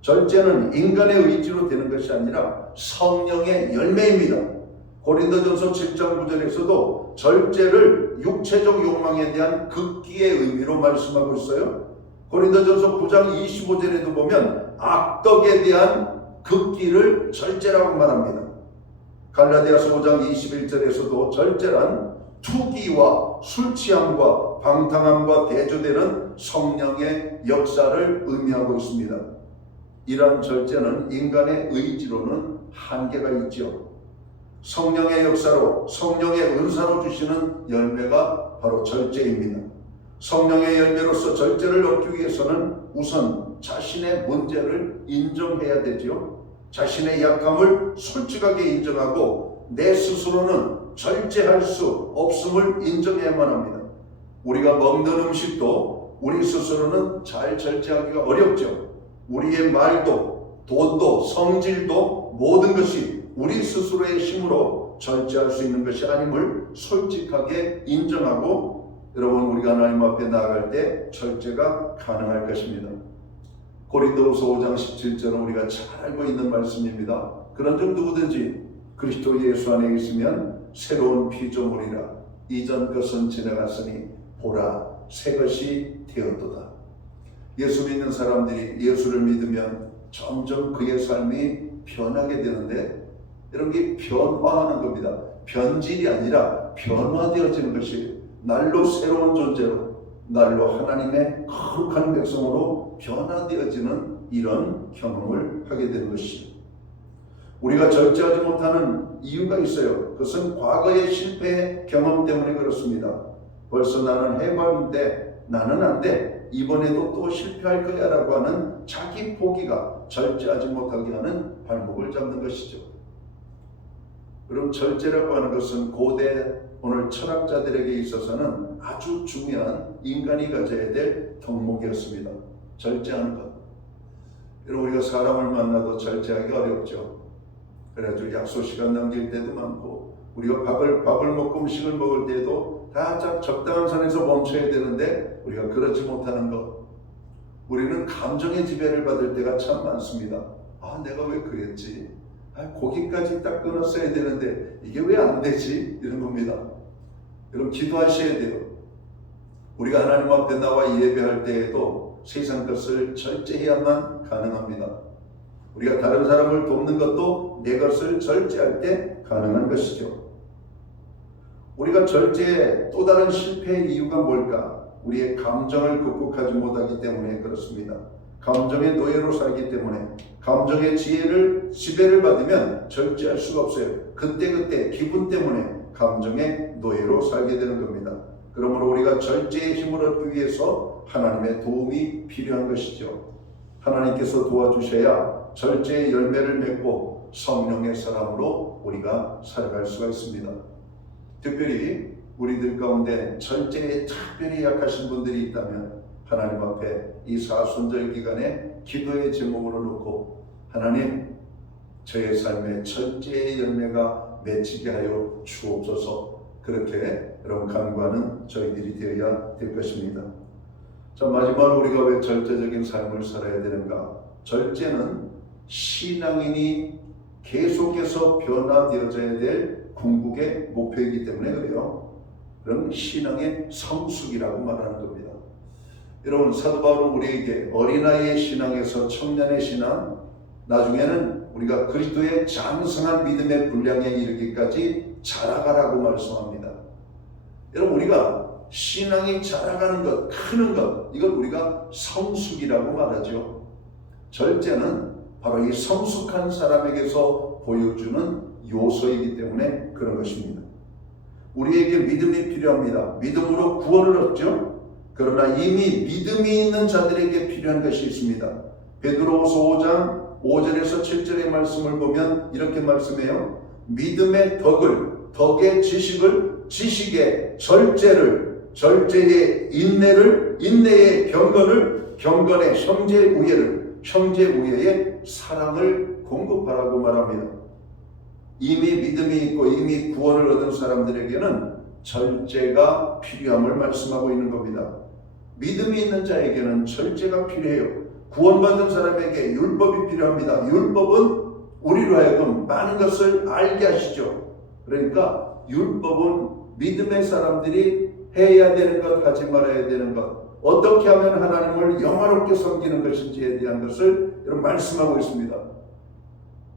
절제는 인간의 의지로 되는 것이 아니라 성령의 열매입니다. 고린도전서 7장 9절에서도 절제를 육체적 욕망에 대한 극기의 의미로 말씀하고 있어요. 고린도전서 9장 25절에도 보면 악덕에 대한 극기를 절제라고 말합니다. 갈라디아서 5장 21절에서도 절제란 투기와 술취함과 방탕함과 대조되는 성령의 역사를 의미하고 있습니다. 이러한 절제는 인간의 의지로는 한계가 있죠. 성령의 역사로 성령의 은사로 주시는 열매가 바로 절제입니다. 성령의 열매로서 절제를 얻기 위해서는 우선 자신의 문제를 인정해야 되죠. 자신의 약함을 솔직하게 인정하고 내 스스로는 절제할 수 없음을 인정해야만 합니다. 우리가 먹는 음식도 우리 스스로는 잘 절제하기가 어렵죠. 우리의 말도, 돈도, 성질도 모든 것이 우리 스스로의 힘으로 절제할 수 있는 것이 아님을 솔직하게 인정하고 여러분 우리가 하나님 앞에 나아갈 때 절제가 가능할 것입니다. 고린도후서 5장 17절은 우리가 잘 알고 있는 말씀입니다. 그런즉 누구든지 그리스도 예수 안에 있으면 새로운 피조물이라 이전 것은 지나갔으니 보라 새 것이 되었도다. 예수 믿는 사람들이 예수를 믿으면 점점 그의 삶이 변하게 되는데 이런 게 변화하는 겁니다. 변질이 아니라 변화되어지는 것이 날로 새로운 존재로 날로 하나님의 거룩한 백성으로 변화되어지는 이런 경험을 하게 되는 것이죠. 우리가 절제하지 못하는 이유가 있어요. 그것은 과거의 실패 경험 때문에 그렇습니다. 벌써 나는 해봤는데 나는 안 돼. 이번에도 또 실패할 거야 라고 하는 자기 포기가 절제하지 못하게 하는 발목을 잡는 것이죠. 그럼 절제라고 하는 것은 고대 오늘 철학자들에게 있어서는 아주 중요한 인간이 가져야 될 덕목이었습니다. 절제하는 것. 여러분 우리가 사람을 만나도 절제하기 어렵죠. 그래가지고 약속 시간 남길 때도 많고 우리가 밥을 먹고 음식을 먹을 때도 다 적당한 선에서 멈춰야 되는데 우리가 그렇지 못하는 것. 우리는 감정의 지배를 받을 때가 참 많습니다. 아 내가 왜 그랬지? 고기까지 딱 끊었어야 되는데 이게 왜 안 되지? 이런 겁니다. 여러분 기도하셔야 돼요. 우리가 하나님 앞에 나와 예배할 때에도 세상 것을 절제해야만 가능합니다. 우리가 다른 사람을 돕는 것도 내 것을 절제할 때 가능한 것이죠. 우리가 절제의 또 다른 실패의 이유가 뭘까? 우리의 감정을 극복하지 못하기 때문에 그렇습니다. 감정의 노예로 살기 때문에 감정의 지배를 받으면 절제할 수가 없어요. 그때그때 기분 때문에 감정의 노예로 살게 되는 겁니다. 그러므로 우리가 절제의 힘을 얻기 위해서 하나님의 도움이 필요한 것이죠. 하나님께서 도와주셔야 절제의 열매를 맺고 성령의 사람으로 우리가 살아갈 수가 있습니다. 특별히 우리들 가운데 절제에 특별히 약하신 분들이 있다면 하나님 앞에 이 사순절 기간에 기도의 제목으로 놓고 하나님 저의 삶에 절제의 열매가 맺히게 하여 주옵소서. 그렇게 여러분 간구하는 저희들이 되어야 될 것입니다. 자, 마지막으로 우리가 왜 절제적인 삶을 살아야 되는가? 절제는 신앙인이 계속해서 변화되어져야 될 궁극의 목표이기 때문에 그래요. 그럼 신앙의 성숙이라고 말하는 겁니다. 여러분 사도 바울은 우리에게 어린아이의 신앙에서 청년의 신앙, 나중에는 우리가 그리스도의 장성한 믿음의 분량에 이르기까지 자라가라고 말씀합니다. 여러분 우리가 신앙이 자라가는 것, 크는 것, 이걸 우리가 성숙이라고 말하죠. 절제는 바로 이 성숙한 사람에게서 보여주는 요소이기 때문에 그런 것입니다. 우리에게 믿음이 필요합니다. 믿음으로 구원을 얻죠. 그러나 이미 믿음이 있는 자들에게 필요한 것이 있습니다. 베드로후서 5장 5절에서 7절의 말씀을 보면 이렇게 말씀해요. 믿음의 덕의 지식을, 지식의 절제를, 절제의 인내를, 인내의 경건을, 경건의 형제 우애를, 형제 우애의 사랑을 공급하라고 말합니다. 이미 믿음이 있고 이미 구원을 얻은 사람들에게는 절제가 필요함을 말씀하고 있는 겁니다. 믿음이 있는 자에게는 절제가 필요해요. 구원받은 사람에게 율법이 필요합니다. 율법은 우리로 하여금 많은 것을 알게 하시죠. 그러니까 율법은 믿음의 사람들이 해야 되는 것, 하지 말아야 되는 것, 어떻게 하면 하나님을 영화롭게 섬기는 것인지에 대한 것을 여러분 말씀하고 있습니다.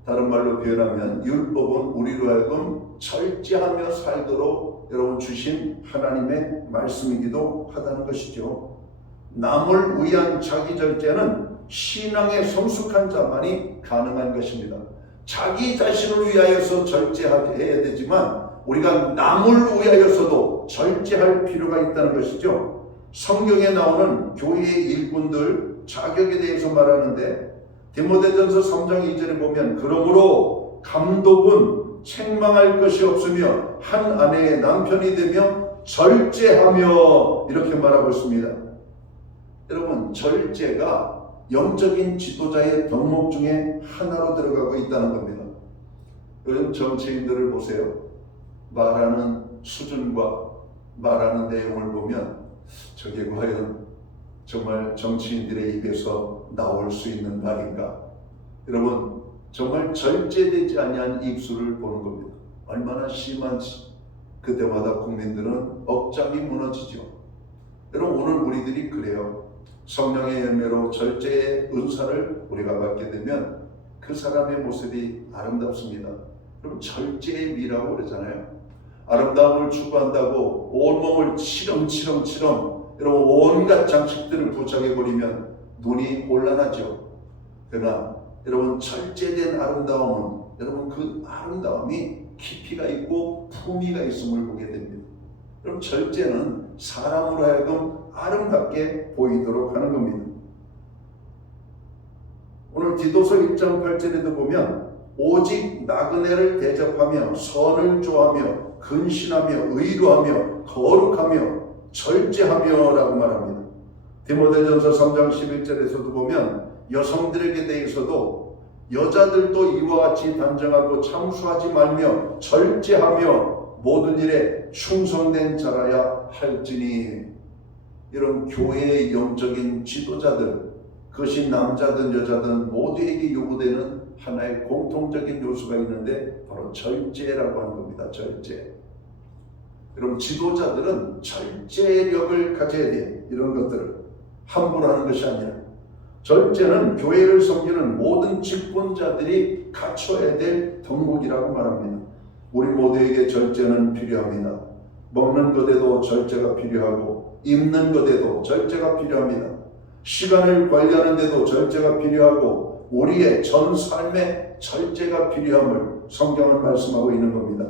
다른 말로 표현하면 율법은 우리로 하여금 절제하며 살도록 여러분 주신 하나님의 말씀이기도 하다는 것이죠. 남을 위한 자기 절제는 신앙의 성숙한 자만이 가능한 것입니다. 자기 자신을 위하여서 절제해야 되지만 우리가 남을 위하여서도 절제할 필요가 있다는 것이죠. 성경에 나오는 교회의 일꾼들 자격에 대해서 말하는데 디모데전서 3장 2절에 보면 그러므로 감독은 책망할 것이 없으며 한 아내의 남편이 되며 절제하며 이렇게 말하고 있습니다. 여러분, 절제가 영적인 지도자의 덕목 중에 하나로 들어가고 있다는 겁니다. 요즘 정치인들을 보세요. 말하는 수준과 말하는 내용을 보면 저게 과연 정말 정치인들의 입에서 나올 수 있는 말인가? 여러분, 정말 절제되지 아니한 입술을 보는 겁니다. 얼마나 심한지 그때마다 국민들은 억장이 무너지죠. 여러분, 오늘 우리들이 그래요. 성령의 열매로 절제의 은사를 우리가 받게 되면 그 사람의 모습이 아름답습니다. 그럼 절제의 미라고 그러잖아요. 아름다움을 추구한다고 온몸을 치렁치렁 여러분 온갖 장식들을 부착해버리면 눈이 곤란하죠. 그러나 여러분, 절제된 아름다움은 여러분 그 아름다움이 깊이가 있고 품위가 있음을 보게 됩니다. 그럼 절제는 사람으로 하여금 아름답게 보이도록 하는 겁니다. 오늘 디도서 1장 8절에도 보면 오직 나그네를 대접하며 선을 좋아하며 근신하며 의로하며 거룩하며 절제하며 라고 말합니다. 디모데전서 3장 11절에서도 보면 여성들에게 대해서도 여자들도 이와 같이 단정하고 참수하지 말며 절제하며 모든 일에 충성된 자라야 할지니. 이런 교회의 영적인 지도자들, 그것이 남자든 여자든 모두에게 요구되는 하나의 공통적인 요소가 있는데 바로 절제라고 하는 겁니다. 절제. 여러분, 지도자들은 절제력을 가져야 돼. 이런 것들을 함부로 하는 것이 아니라 절제는 교회를 섬기는 모든 직분자들이 갖춰야 될 덕목이라고 말합니다. 우리 모두에게 절제는 필요합니다. 먹는 것에도 절제가 필요하고 입는 것에도 절제가 필요합니다. 시간을 관리하는 데도 절제가 필요하고 우리의 전 삶에 절제가 필요함을 성경은 말씀하고 있는 겁니다.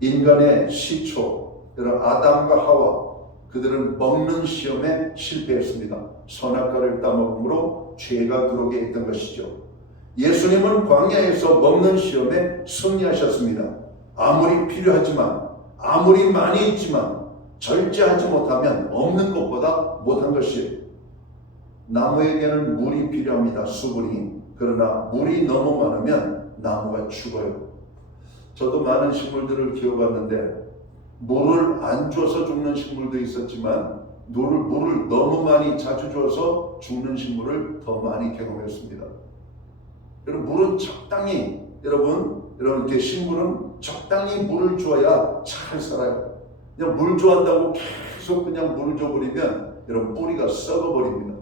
인간의 시초, 아담과 하와, 그들은 먹는 시험에 실패했습니다. 선악과를 따먹음으로 죄가 들어오게 했던 것이죠. 예수님은 광야에서 먹는 시험에 승리하셨습니다. 아무리 필요하지만, 아무리 많이 있지만 절제하지 못하면 없는 것보다 못한 것이에요. 나무에게는 물이 필요합니다. 수분이. 그러나 물이 너무 많으면 나무가 죽어요. 저도 많은 식물들을 키워봤는데 물을 안 줘서 죽는 식물도 있었지만 물을 너무 많이 자주 줘서 죽는 식물을 더 많이 경험했습니다. 여러분, 물은 적당히, 이렇게 식물은 적당히 물을 줘야 잘 살아요. 그냥 물 좋아한다고 계속 그냥 물을 줘버리면 여러분 뿌리가 썩어버립니다.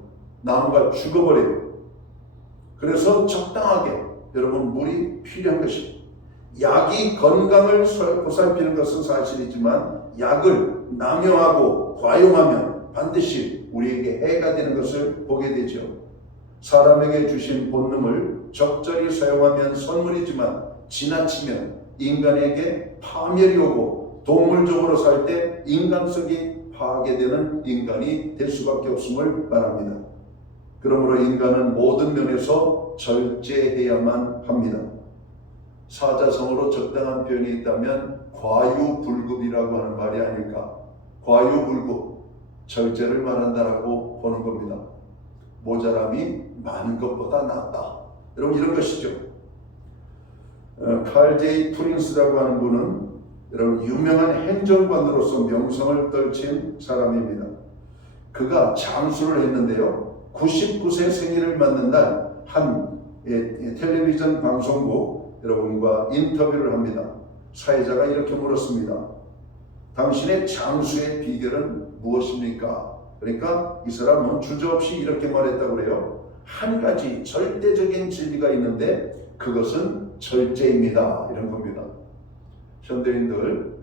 나무가 죽어버려요. 그래서 적당하게 여러분 물이 필요한 것입니다. 약이 건강을 보살피는 것은 사실이지만 약을 남용하고 과용하면 반드시 우리에게 해가 되는 것을 보게 되죠. 사람에게 주신 본능을 적절히 사용하면 선물이지만 지나치면 인간에게 파멸이 오고 동물적으로 살 때 인간성이 파괴되는 인간이 될 수밖에 없음을 말합니다. 그러므로 인간은 모든 면에서 절제해야만 합니다. 사자성어로 적당한 표현이 있다면 과유불급이라고 하는 말이 아닐까. 과유불급, 절제를 말한다라고 보는 겁니다. 모자람이 많은 것보다 낫다. 여러분, 이런 것이죠. 칼 제이 프린스라고 하는 분은 여러분 유명한 행정관으로서 명성을 떨친 사람입니다. 그가 장수를 했는데요. 99세 생일을 맞는 날 한 텔레비전 방송국 여러분과 인터뷰를 합니다. 사회자가 이렇게 물었습니다. 당신의 장수의 비결은 무엇입니까? 그러니까 이 사람은 주저없이 이렇게 말했다고 그래요. 한 가지 절대적인 진리가 있는데 그것은 절제입니다. 이런 겁니다. 현대인들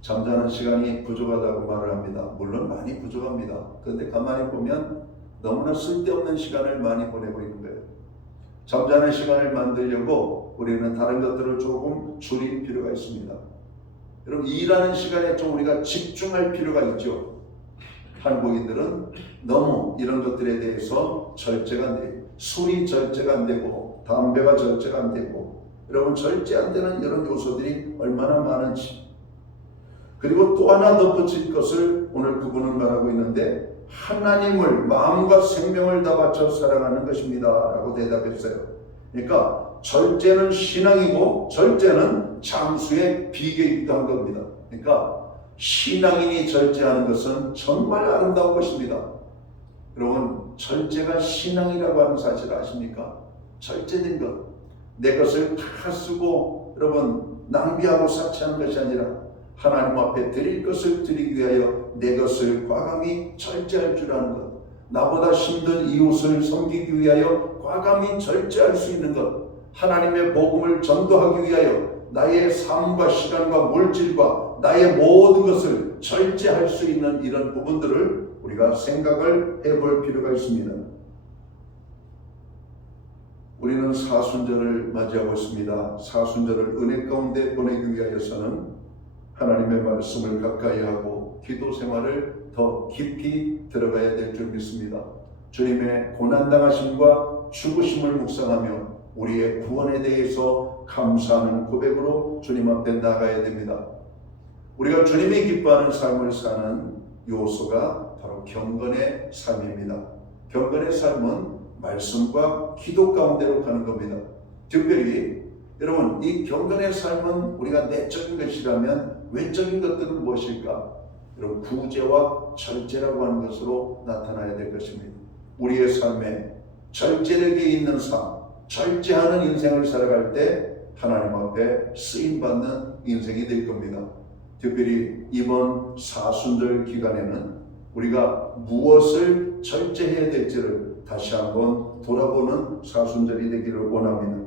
잠자는 시간이 부족하다고 말을 합니다. 물론 많이 부족합니다. 그런데 가만히 보면 너무나 쓸데없는 시간을 많이 보내고 있는 거예요. 잠자는 시간을 만들려고 우리는 다른 것들을 조금 줄일 필요가 있습니다. 여러분, 일하는 시간에 좀 우리가 집중할 필요가 있죠. 한국인들은 너무 이런 것들에 대해서 절제가 안 돼요. 술이 절제가 안 되고 담배가 절제가 안 되고 여러분 절제 안 되는 이런 요소들이 얼마나 많은지. 그리고 또 하나 덧붙일 것을 오늘 그분은 말하고 있는데 하나님을 마음과 생명을 다 바쳐 사랑하는 것입니다 라고 대답했어요. 그러니까 절제는 신앙이고 절제는 장수의 비결이기도 한 겁니다. 그러니까 신앙인이 절제하는 것은 정말 아름다운 것입니다. 여러분 절제가 신앙이라고 하는 사실 아십니까? 절제된 것, 내 것을 다 쓰고 여러분 낭비하고 사치하는 것이 아니라 하나님 앞에 드릴 것을 드리기 위하여 내 것을 과감히 절제할 줄 아는 것, 나보다 힘든 이웃을 섬기기 위하여 과감히 절제할 수 있는 것, 하나님의 복음을 전도하기 위하여 나의 삶과 시간과 물질과 나의 모든 것을 절제할 수 있는 이런 부분들을 우리가 생각을 해볼 필요가 있습니다. 우리는 사순절을 맞이하고 있습니다. 사순절을 은혜 가운데 보내기 위하여서는 하나님의 말씀을 가까이 하고 기도 생활을 더 깊이 들어가야 될 줄 믿습니다. 주님의 고난당하심과 죽으심을 묵상하며 우리의 구원에 대해서 감사하는 고백으로 주님 앞에 나가야 됩니다. 우리가 주님이 기뻐하는 삶을 사는 요소가 바로 경건의 삶입니다. 경건의 삶은 말씀과 기도 가운데로 가는 겁니다. 특별히 여러분 이 경건의 삶은 우리가 내적인 것이라면 외적인 것들은 무엇일까? 여러분 구제와 절제라고 하는 것으로 나타나야 될 것입니다. 우리의 삶에 절제력이 있는 삶, 절제하는 인생을 살아갈 때 하나님 앞에 쓰임받는 인생이 될 겁니다. 특별히 이번 사순절 기간에는 우리가 무엇을 절제해야 될지를 다시 한번 돌아보는 사순절이 되기를 원합니다.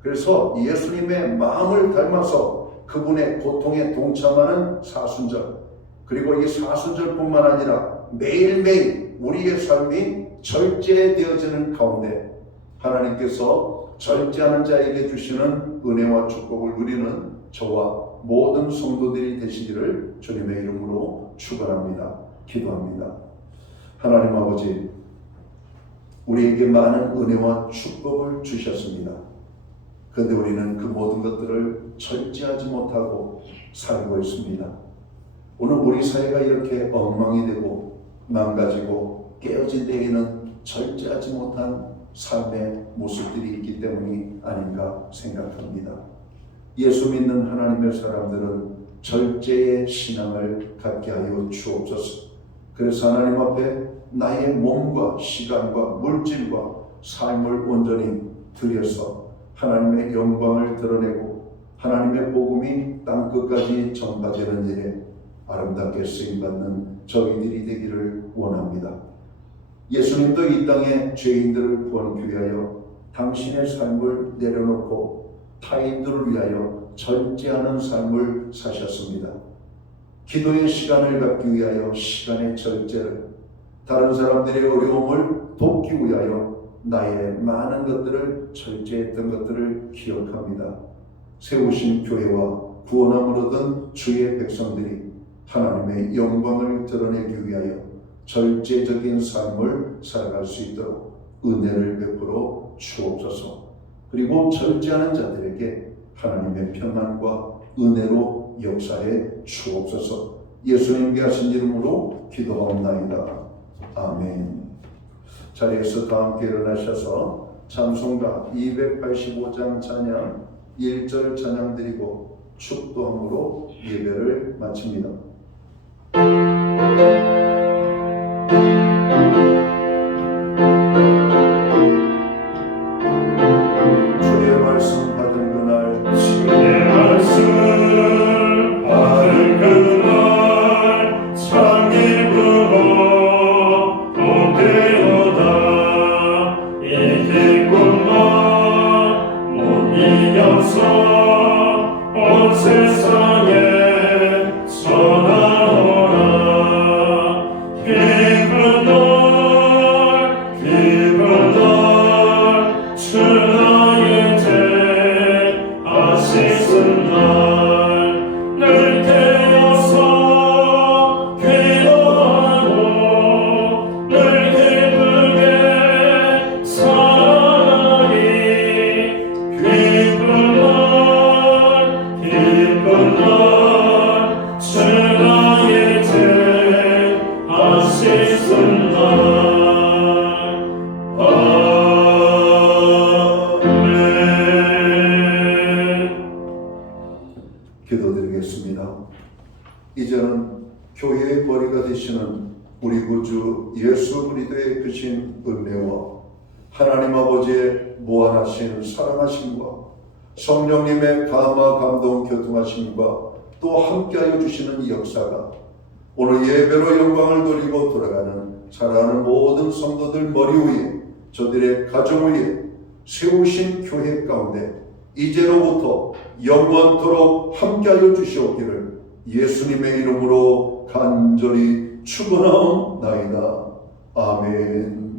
그래서 예수님의 마음을 닮아서 그분의 고통에 동참하는 사순절, 그리고 이 사순절뿐만 아니라 매일매일 우리의 삶이 절제되어지는 가운데 하나님께서 절제하는 자에게 주시는 은혜와 축복을 누리는 저와 모든 성도들이 되시기를 주님의 이름으로 축원합니다. 기도합니다. 하나님 아버지, 우리에게 많은 은혜와 축복을 주셨습니다. 그런데 우리는 그 모든 것들을 절제하지 못하고 살고 있습니다. 오늘 우리 사회가 이렇게 엉망이 되고 망가지고 깨어진 데에는 절제하지 못한 삶의 모습들이 있기 때문이 아닌가 생각합니다. 예수 믿는 하나님의 사람들은 절제의 신앙을 갖게 하여 주옵소서. 그래서 하나님 앞에 나의 몸과 시간과 물질과 삶을 온전히 드려서 하나님의 영광을 드러내고 하나님의 복음이 땅끝까지 전파되는 일에 아름답게 쓰임받는 저희들이 되기를 원합니다. 예수님도 이 땅에 죄인들을 구하기 위하여 당신의 삶을 내려놓고 타인들을 위하여 절제하는 삶을 사셨습니다. 기도의 시간을 갖기 위하여 시간의 절제를, 다른 사람들의 어려움을 돕기 위하여 나의 많은 것들을 절제했던 것들을 기억합니다. 세우신 교회와 구원함을 얻은 주의 백성들이 하나님의 영광을 드러내기 위하여 절제적인 삶을 살아갈 수 있도록 은혜를 베풀어 주옵소서. 그리고 절제하는 자들에게 하나님의 평안과 은혜로 역사해 주옵소서. 예수님께 하신 이름으로 기도하옵나이다. 아멘. 자리에서 다 함께 일어나셔서 찬송가 285장 찬양 1절 찬양 드리고 축도함으로 예배를 마칩니다. 주의 말씀 받은 그날, 주의 말씀 받은 그날 창이 부어 오되어다. 이 기쁨만 못 이겨서 온 세상에 전하노라. 머리가 되시는 우리 구주 예수 그리스도의 크신 은혜와 하나님 아버지의 무한하신 사랑하심과 성령님의 감화 감동 교통하심과 또 함께하여 주시는 이 역사가 오늘 예배로 영광을 돌리고 돌아가는 사랑하는 모든 성도들 머리 위에 저들의 가정 위에 세우신 교회 가운데 이제로부터 영원토록 함께하여 주시옵기를 예수님의 이름으로 간절히 축원하옵나이다. 아멘.